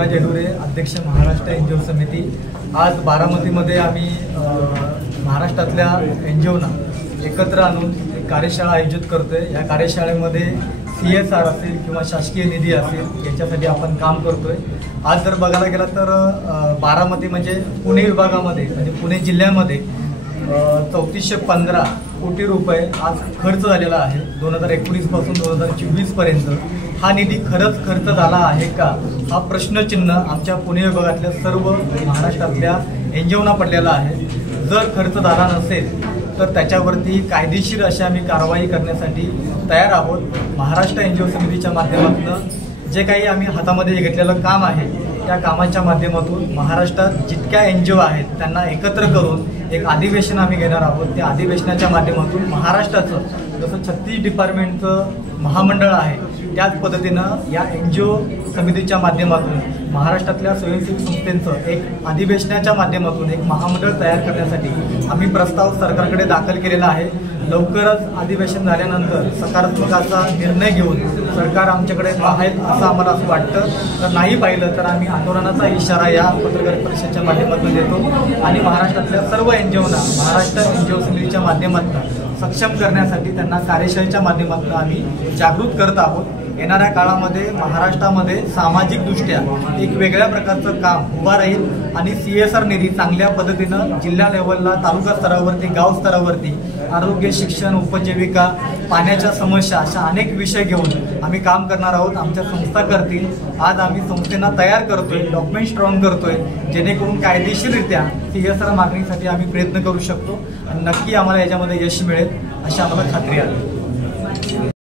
युवराज येडुरे, अध्यक्ष महाराष्ट्र एनजीओ समिती। आज बारामतीमध्ये आम्ही महाराष्ट्रातल्या एनजीओना एकत्र आणून एक कार्यशाळा आयोजित करतोय। या कार्यशाळेमध्ये CSR असेल किंवा शासकीय निधी असेल याच्यासाठी आपण काम करतोय। आज जर बघायला गेला तर बारामती म्हणजे पुणे विभागामध्ये म्हणजे पुणे जिल्ह्यामध्ये 3415 कोटी रुपये आज खर्च झालेला आहे। 2019 पासून 2024 पर्यंत हा निधी खरंच खर्च झाला आहे का, हा प्रश्नचिन्ह आमच्या पुणे विभागातल्या सर्व महाराष्ट्रातल्या एनजीओना पडलेला आहे। जर खर्च झाला नसेल तर त्याच्यावरती कायदेशीर अशी आम्ही कारवाई करण्यासाठी तयार आहोत। महाराष्ट्र एनजीओ समितीच्या माध्यमातून जे काही आम्ही हातामध्ये घेतलेलं काम आहे त्या कामाच्या माध्यमातून महाराष्ट्रात जितक्या एनजीओ आहेत त्यांना एकत्र करून एक अधिवेशन आम्ही घेणार आहोत। त्या अधिवेशनाच्या माध्यमातून महाराष्ट्राचं जसं 36 डिपार्टमेंटचं महामंडळ आहे त्याच पद्धतीनं या एनजीओ समितीच्या माध्यमातून महाराष्ट्रातल्या स्वयंसेवी संस्थांचं एक अधिवेशनाच्या माध्यमातून एक महामंडळ तयार करण्यासाठी आम्ही प्रस्ताव सरकारकडे दाखल केलेला आहे। लवकरच अधिवेशन झाल्यानंतर सकारात्मक असा निर्णय घेऊन सरकार आमच्याकडे पाहेल असं आम्हाला असं वाटतं। तर नाही पाहिलं तर आम्ही आंदोलनाचा इशारा या पत्रकार परिषदेच्या माध्यमातून देतो आणि महाराष्ट्रातल्या सर्व एनजीओना महाराष्ट्र एनजीओ समितीच्या माध्यमातून सक्षम करण्यासाठी त्यांना कार्यशाळेच्या माध्यमातून आम्ही जागृत करत आहोत। येणाऱ्या काळामध्ये महाराष्ट्रामध्ये सामाजिक दृष्ट्या एक वेगळ्या प्रकारचं काम उभा राहील आणि CSR निधी चांगल्या पद्धतीनं जिल्हा लेवलला, तालुका स्तरावरती, गाव स्तरावरती आरोग्य, शिक्षण, उपजीविका, पाण्याच्या समस्या अशा अनेक विषय घेऊन आम्ही काम करणार आहोत। आमच्या संस्था करतील। आज आम्ही संस्थेना तयार करतोय, डॉक्युमेंट स्ट्रॉंग करतोय जेणेकरून कायदेशीररित्या CSR मागणीसाठी आम्ही प्रयत्न करू शकतो आणि नक्की आम्हाला याच्यामध्ये यश मिळेल अशी आम्हाला खात्री आहे।